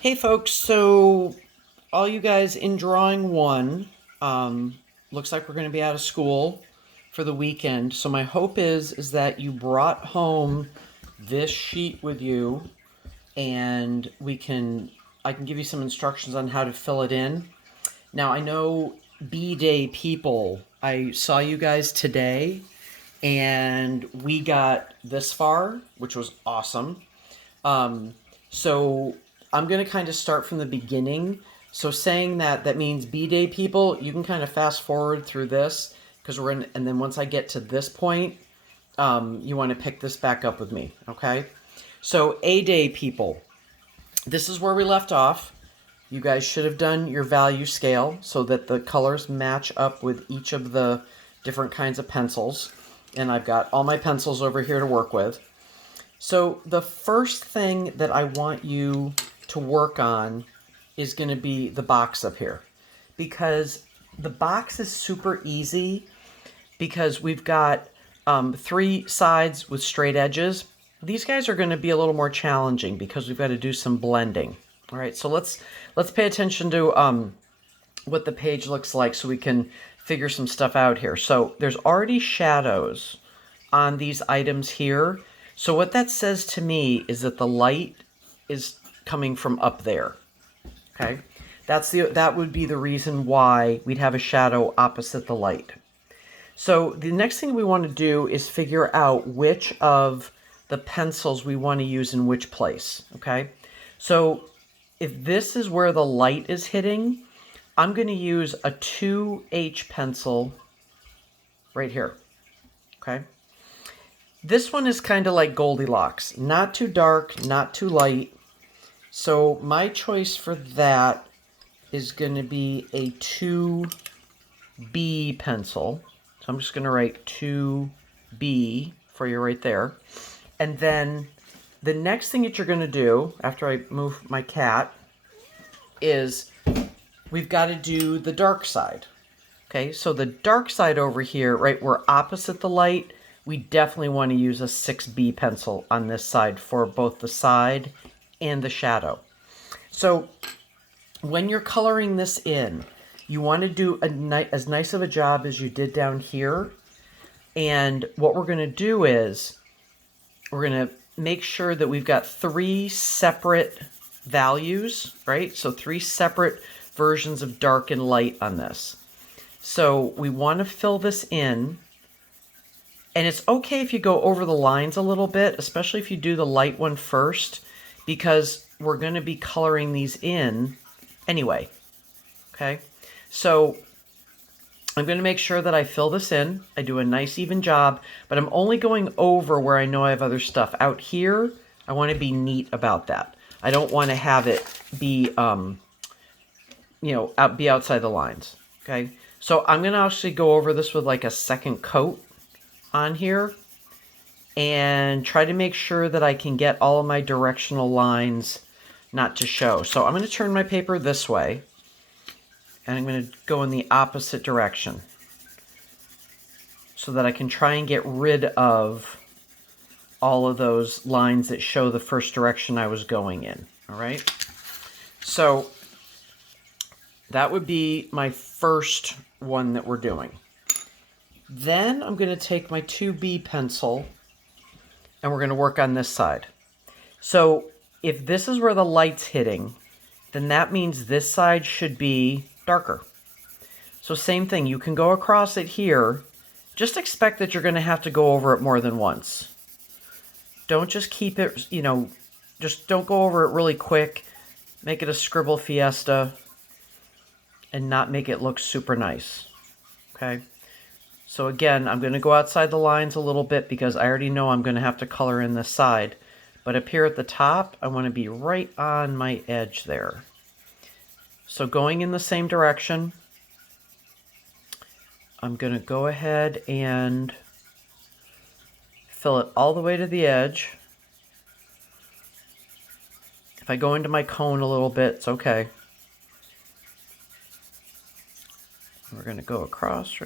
Hey folks, so all you guys in drawing one, looks like we're going to be out of school for the weekend. So my hope is that you brought home this sheet with you, and I can give you some instructions on how to fill it in. Now I know B-Day people, I saw you guys today, and we got this far, which was awesome. Um, so I'm going to kind of start from the beginning. So saying that, that means B-Day people, you can kind of fast forward through this because we're in, and then once I get to this point, you want to pick this back up with me, okay? So A-Day people, this is where we left off. You guys should have done your value scale so that the colors match up with each of the different kinds of pencils. And I've got all my pencils over here to work with. So the first thing that I want you to work on is going to be the box up here, because the box is super easy because we've got three sides with straight edges. These guys are going to be a little more challenging because we've got to do some blending. All right, so let's pay attention to what the page looks like so we can figure some stuff out here. So there's already shadows on these items here. So what that says to me is that the light is coming from up there. Okay, that would be the reason why we'd have a shadow opposite the light. So the next thing we want to do is figure out which of the pencils we want to use in which place. Okay, so if this is where the light is hitting, I'm going to use a 2H pencil right here. Okay. This one is kind of like Goldilocks. Not too dark, not too light. So my choice for that is going to be a 2B pencil. So I'm just going to write 2B for you right there. And then the next thing that you're going to do after I move my cat is we've got to do the dark side. Okay, so the dark side over here, right, we're opposite the light. We definitely want to use a 6B pencil on this side for both the side and the shadow. So when you're coloring this in, you want to do as nice of a job as you did down here. And what we're going to do is we're going to make sure that we've got three separate values, right? So three separate versions of dark and light on this. So we want to fill this in. And it's okay if you go over the lines a little bit, especially if you do the light one first, because we're going to be coloring these in anyway. Okay, so I'm going to make sure that I fill this in. I do a nice even job, but I'm only going over where I know I have other stuff. Out here, I want to be neat about that. I don't want to have it be, be outside the lines. Okay, so I'm going to actually go over this with like a second coat on here and try to make sure that I can get all of my directional lines not to show. So I'm going to turn my paper this way, and I'm going to go in the opposite direction so that I can try and get rid of all of those lines that show the first direction I was going in. All right, so that would be my first one that we're doing. Then I'm going to take my 2B pencil and we're going to work on this side. So if this is where the light's hitting, then that means this side should be darker. So same thing, you can go across it here. Just expect that you're going to have to go over it more than once. Don't just keep it, just don't go over it really quick. Make it a scribble fiesta and not make it look super nice. Okay? So again, I'm going to go outside the lines a little bit because I already know I'm going to have to color in this side. But up here at the top, I want to be right on my edge there. So going in the same direction, I'm going to go ahead and fill it all the way to the edge. If I go into my cone a little bit, it's okay. We're going to go across,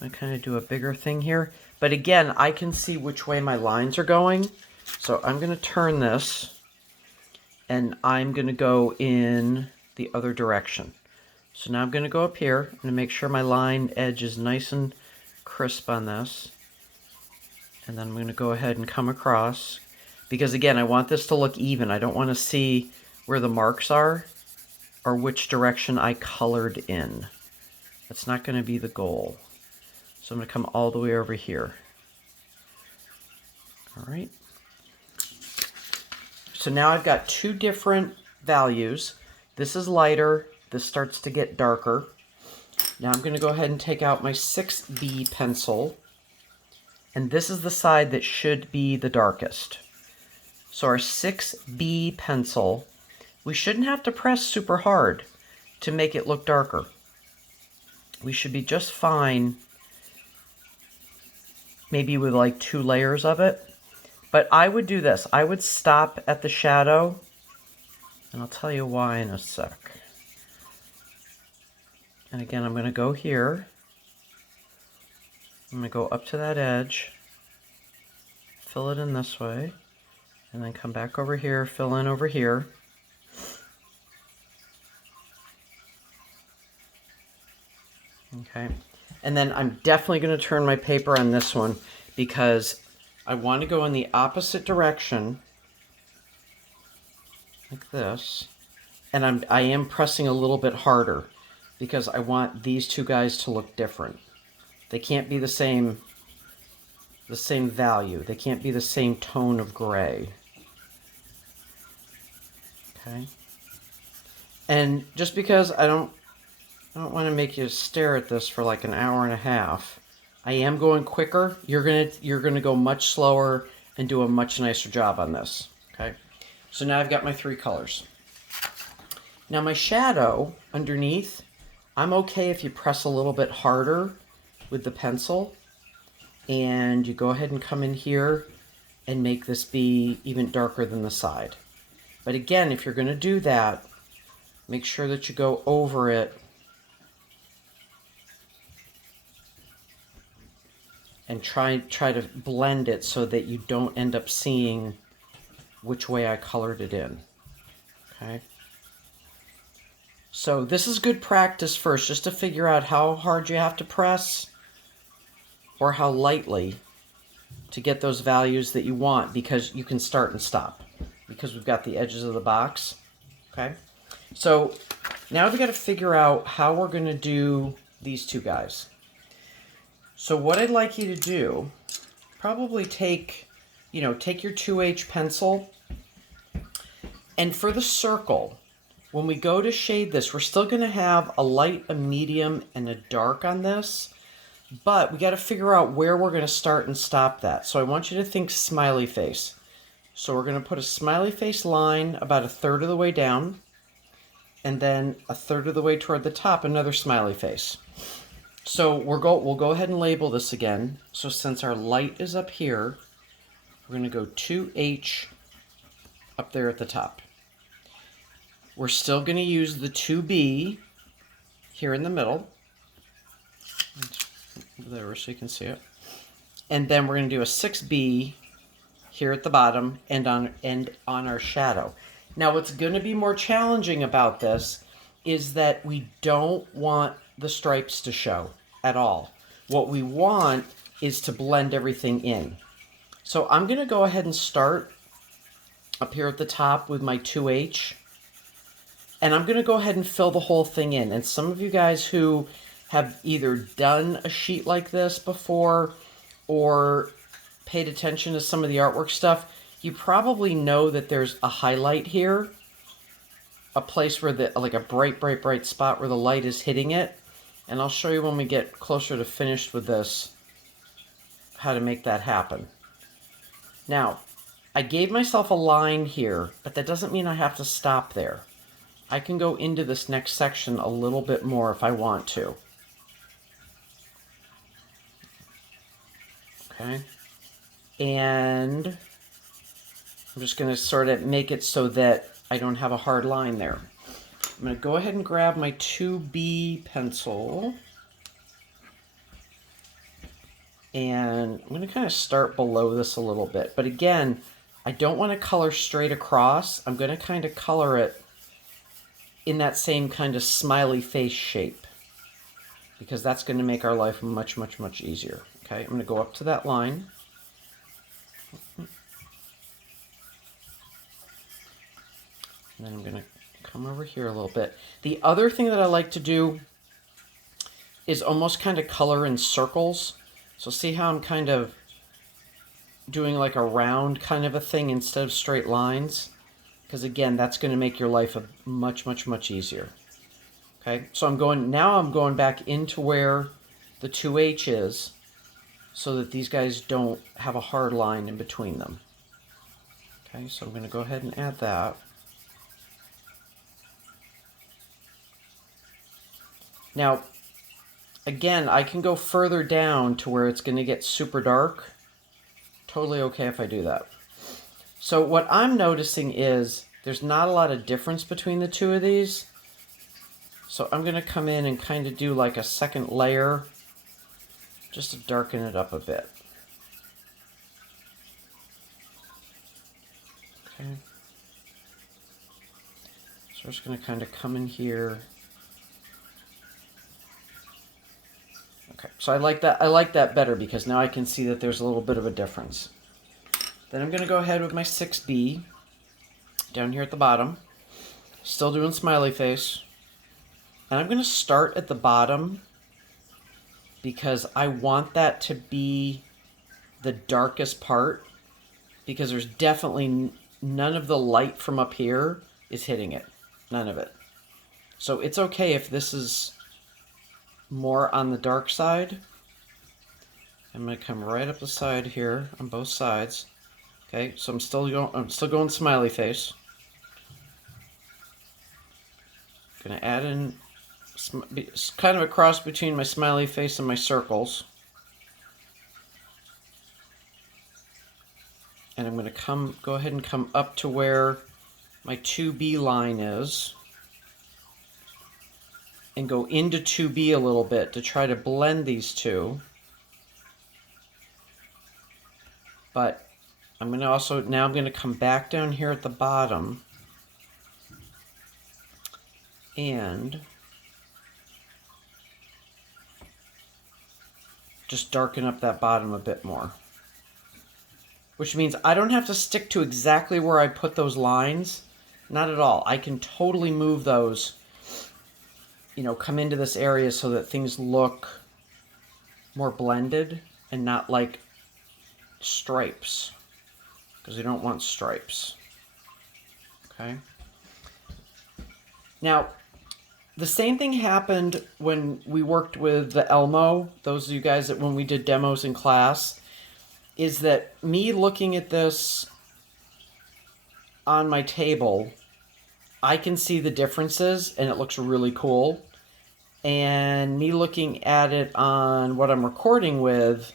I kind of do a bigger thing here. But again, I can see which way my lines are going. So I'm going to turn this and I'm going to go in the other direction. So now I'm going to go up here. I'm going to make sure my line edge is nice and crisp on this. And then I'm going to go ahead and come across. Because again, I want this to look even. I don't want to see where the marks are or which direction I colored in. That's not going to be the goal. So I'm going to come all the way over here. All right. So now I've got two different values. This is lighter. This starts to get darker. Now I'm going to go ahead and take out my 6B pencil. And this is the side that should be the darkest. So our 6B pencil, we shouldn't have to press super hard to make it look darker. We should be just fine, maybe with like 2 layers of it. But I would do this. I would stop at the shadow, and I'll tell you why in a sec. And again, I'm going to go here. I'm going to go up to that edge, fill it in this way, and then come back over here, fill in over here. Okay, and then I'm definitely going to turn my paper on this one because I want to go in the opposite direction, like this, and I am pressing a little bit harder because I want these two guys to look different. They can't be the same value. They can't be the same tone of gray. Okay. And just because I don't want to make you stare at this for like an hour and a half, I am going quicker. You're gonna go much slower and do a much nicer job on this. Okay. So now I've got my 3 colors. Now my shadow underneath, I'm okay if you press a little bit harder with the pencil and you go ahead and come in here and make this be even darker than the side. But again, if you're going to do that, make sure that you go over it and try to blend it so that you don't end up seeing which way I colored it in. Okay. So this is good practice first, just to figure out how hard you have to press or how lightly to get those values that you want, because you can start and stop because we've got the edges of the box. Okay. So now we've got to figure out how we're going to do these two guys. So what I'd like you to do, probably take your 2H pencil, and for the circle, when we go to shade this, we're still going to have a light, a medium, and a dark on this, but we got to figure out where we're going to start and stop that. So I want you to think smiley face. So we're going to put a smiley face line about 1/3 of the way down, and then 1/3 of the way toward the top, another smiley face. So we'll go ahead and label this again. So since our light is up here, we're going to go 2H up there at the top. We're still going to use the 2B here in the middle. There, so you can see it. And then we're going to do a 6B here at the bottom and on our shadow. Now what's going to be more challenging about this is that we don't want the stripes to show at all. What we want is to blend everything in. So I'm going to go ahead and start up here at the top with my 2H. And I'm going to go ahead and fill the whole thing in. And some of you guys who have either done a sheet like this before or paid attention to some of the artwork stuff, you probably know that there's a highlight here, a place where like a bright spot where the light is hitting it. And I'll show you when we get closer to finished with this how to make that happen. Now, I gave myself a line here, but that doesn't mean I have to stop there. I can go into this next section a little bit more if I want to. Okay. And I'm just going to sort of make it so that I don't have a hard line there. I'm going to go ahead and grab my 2B pencil. And I'm going to kind of start below this a little bit. But again, I don't want to color straight across. I'm going to kind of color it in that same kind of smiley face shape, because that's going to make our life much, much, much easier. Okay, I'm going to go up to that line. And then I'm going to come over here a little bit. The other thing that I like to do is almost kind of color in circles. So see how I'm kind of doing like a round kind of a thing instead of straight lines? Because again, that's going to make your life a much, much, much easier. Okay, so I'm going back into where the 2H is, so that these guys don't have a hard line in between them. Okay, so I'm going to go ahead and add that. Now, again, I can go further down to where it's going to get super dark. Totally okay if I do that. So what I'm noticing is there's not a lot of difference between the two of these. So I'm going to come in and kind of do like a second layer just to darken it up a bit. Okay. So I'm just going to kind of come in here. Okay, so I like that better because now I can see that there's a little bit of a difference. Then I'm going to go ahead with my 6B down here at the bottom. Still doing smiley face. And I'm going to start at the bottom because I want that to be the darkest part, because there's definitely none of the light from up here is hitting it. None of it. So it's okay if this is more on the dark side. I'm going to come right up the side here on both sides. Okay, so I'm still going smiley face. Going to add in kind of a cross between my smiley face and my circles. And I'm going to go ahead and come up to where my 2B line is and go into 2B a little bit to try to blend these two. But I'm going to now I'm going to come back down here at the bottom and just darken up that bottom a bit more. Which means I don't have to stick to exactly where I put those lines. Not at all. I can totally move those, come into this area so that things look more blended and not like stripes, because we don't want stripes. Okay. Now, the same thing happened when we worked with the Elmo. Those of you guys that when we did demos in class, is that me looking at this on my table, I can see the differences and it looks really cool. And me looking at it on what I'm recording with,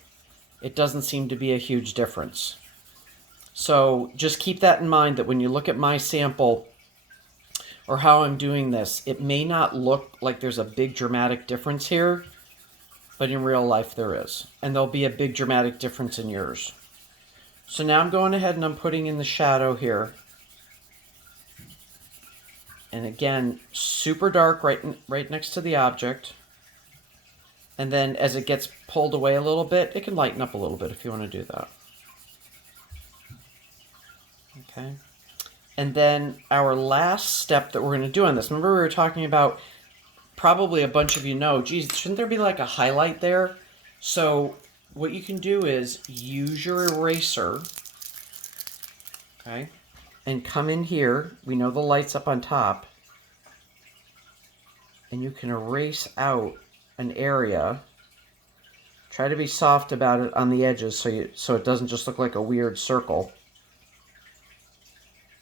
it doesn't seem to be a huge difference. So just keep that in mind, that when you look at my sample or how I'm doing this, it may not look like there's a big dramatic difference here, but in real life there is. And there'll be a big dramatic difference in yours. So now I'm going ahead and I'm putting in the shadow here. And again, super dark right next to the object. And then as it gets pulled away a little bit, it can lighten up a little bit if you want to do that. Okay. And then our last step that we're going to do on this, remember we were talking about, probably a bunch of you know, geez, shouldn't there be like a highlight there? So what you can do is use your eraser, okay, and come in here. We know the light's up on top. And you can erase out an area. Try to be soft about it on the edges so it doesn't just look like a weird circle.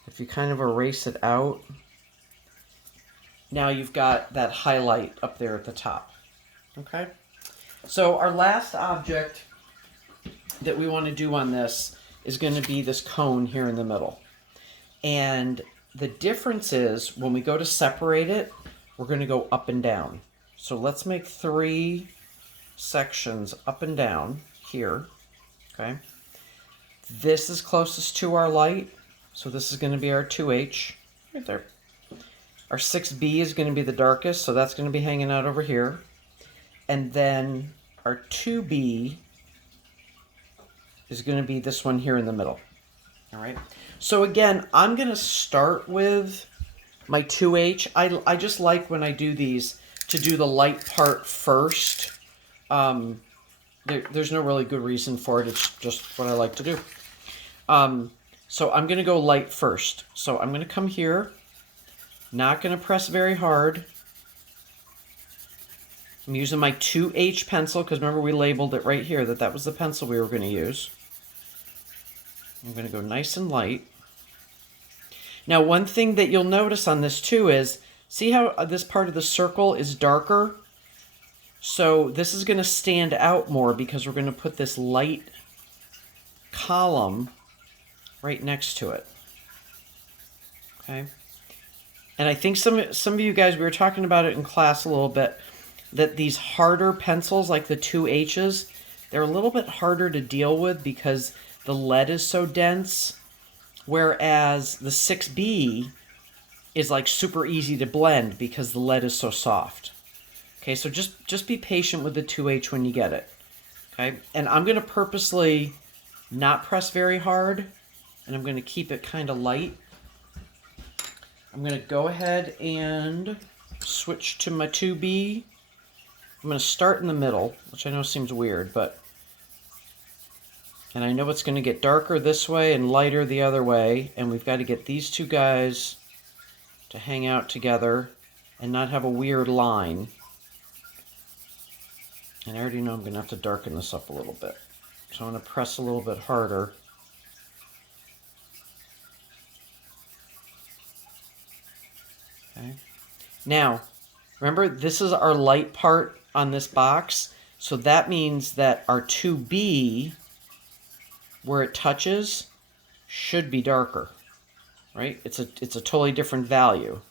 If you kind of erase it out, now you've got that highlight up there at the top. Okay? So our last object that we want to do on this is going to be this cone here in the middle. And the difference is when we go to separate it, we're going to go up and down. So let's make 3 sections up and down here. Okay? This is closest to our light, so this is going to be our 2H right there. Our 6B is going to be the darkest, so that's going to be hanging out over here. And then our 2B is going to be this one here in the middle. All right. So again, I'm going to start with my 2H. I just like when I do these to do the light part first. There's no really good reason for it. It's just what I like to do. So I'm going to go light first. So I'm going to come here. Not going to press very hard. I'm using my 2H pencil because remember we labeled it right here that was the pencil we were going to use. I'm going to go nice and light. Now one thing that you'll notice on this too is, see how this part of the circle is darker? So this is going to stand out more because we're going to put this light column right next to it. Okay. And I think some of you guys, we were talking about it in class a little bit, that these harder pencils like the 2H's, they're a little bit harder to deal with because the lead is so dense, whereas the 6B is like super easy to blend because the lead is so soft. Okay, so just be patient with the 2H when you get it. Okay, and I'm going to purposely not press very hard, and I'm going to keep it kind of light. I'm going to go ahead and switch to my 2B. I'm going to start in the middle, which I know seems weird, and I know it's going to get darker this way and lighter the other way, and we've got to get these two guys to hang out together and not have a weird line. And I already know I'm going to have to darken this up a little bit. So I'm going to press a little bit harder. Okay. Now, remember, this is our light part on this box. So that means that our 2B, where it touches, should be darker, right? It's a totally different value.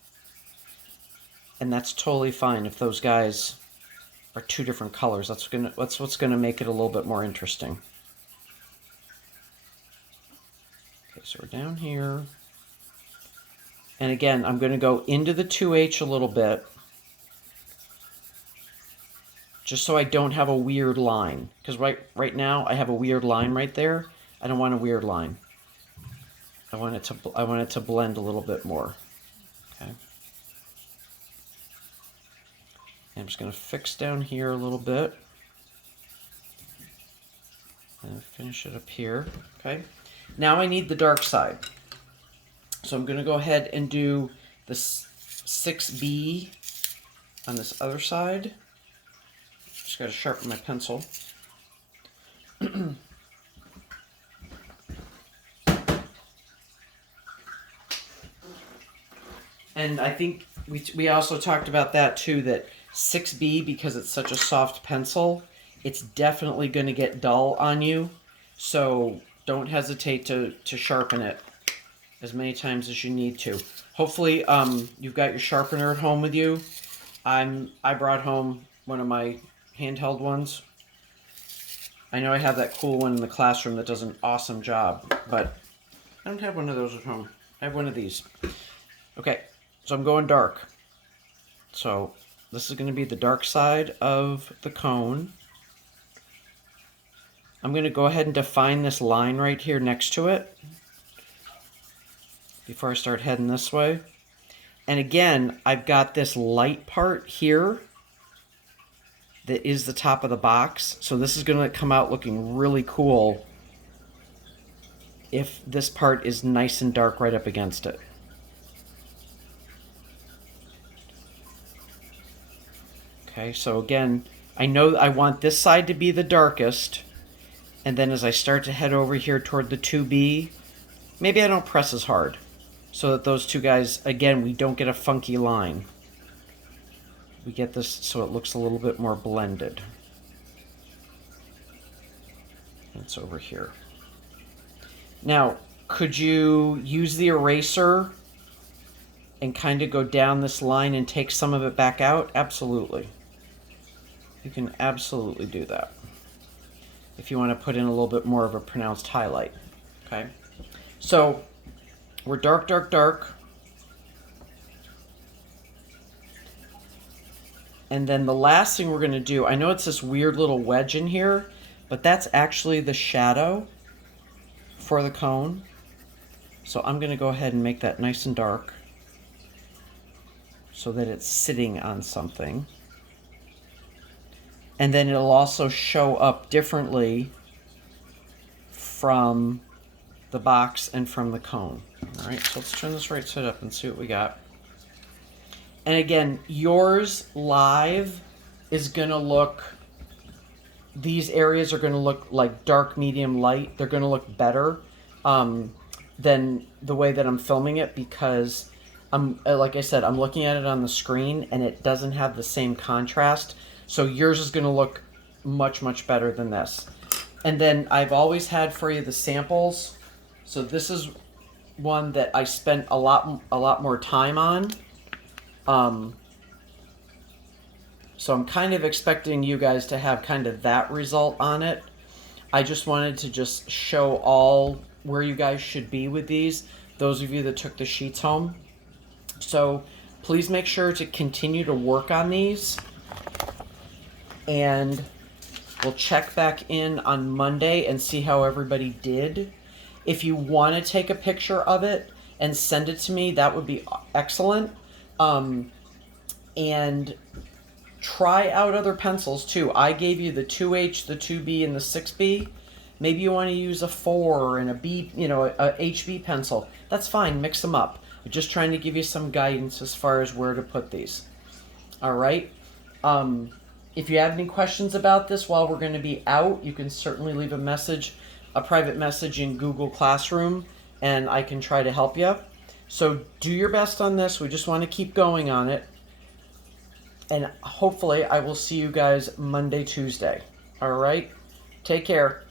And that's totally fine if those guys are two different colors. That's what's gonna make it a little bit more interesting. Okay, so we're down here. And again, I'm gonna go into the 2H a little bit, just so I don't have a weird line. Because right now I have a weird line right there. I don't want a weird line. I want it to blend a little bit more. Okay. I'm just going to fix down here a little bit and finish it up here. Okay. Now I need the dark side. So I'm going to go ahead and do the 6B on this other side. Just got to sharpen my pencil. And I think we also talked about that too, that 6B, because it's such a soft pencil, it's definitely going to get dull on you. So don't hesitate to sharpen it as many times as you need to. Hopefully you've got your sharpener at home with you. I brought home one of my handheld ones. I know I have that cool one in the classroom that does an awesome job, but I don't have one of those at home. I have one of these. Okay, so I'm going dark. So this is going to be the dark side of the cone. I'm going to go ahead and define this line right here next to it before I start heading this way. And again, I've got this light part here that is the top of the box. So this is going to come out looking really cool if this part is nice and dark right up against it. Okay, so again, I know I want this side to be the darkest, and then as I start to head over here toward the 2B, maybe I don't press as hard, so that those two guys, again, we don't get a funky line. We get this so it looks a little bit more blended. It's over here. Now, could you use the eraser and kind of go down this line and take some of it back out? Absolutely. You can absolutely do that if you want to put in a little bit more of a pronounced highlight. Okay. So we're dark, dark, dark. And then the last thing we're going to do, I know it's this weird little wedge in here, but that's actually the shadow for the cone. So I'm going to go ahead and make that nice and dark so that it's sitting on something. And then it'll also show up differently from the box and from the cone. All right, so let's turn this right side up and see what we got. And again, yours live is going to look, these areas are going to look like dark, medium, light. They're going to look better than the way that I'm filming it, because I'm, like I said, I'm looking at it on the screen and it doesn't have the same contrast. So yours is going to look much, much better than this. And then I've always had for you the samples. So this is one that I spent a lot more time on. So I'm kind of expecting you guys to have kind of that result on it. I just wanted to just show all where you guys should be with these, those of you that took the sheets home. So please make sure to continue to work on these, and we'll check back in on Monday and see how everybody did. If you want to take a picture of it and send it to me, that would be excellent. And try out other pencils too. I gave you the 2H, the 2B, and the 6B. Maybe you want to use a 4 and a B, you know, a HB pencil. That's fine. Mix them up. I'm just trying to give you some guidance as far as where to put these. All right. If you have any questions about this while we're going to be out, you can certainly leave a message, a private message in Google Classroom, and I can try to help you. So do your best on this. We just want to keep going on it. And hopefully I will see you guys Monday, Tuesday. All right? Take care.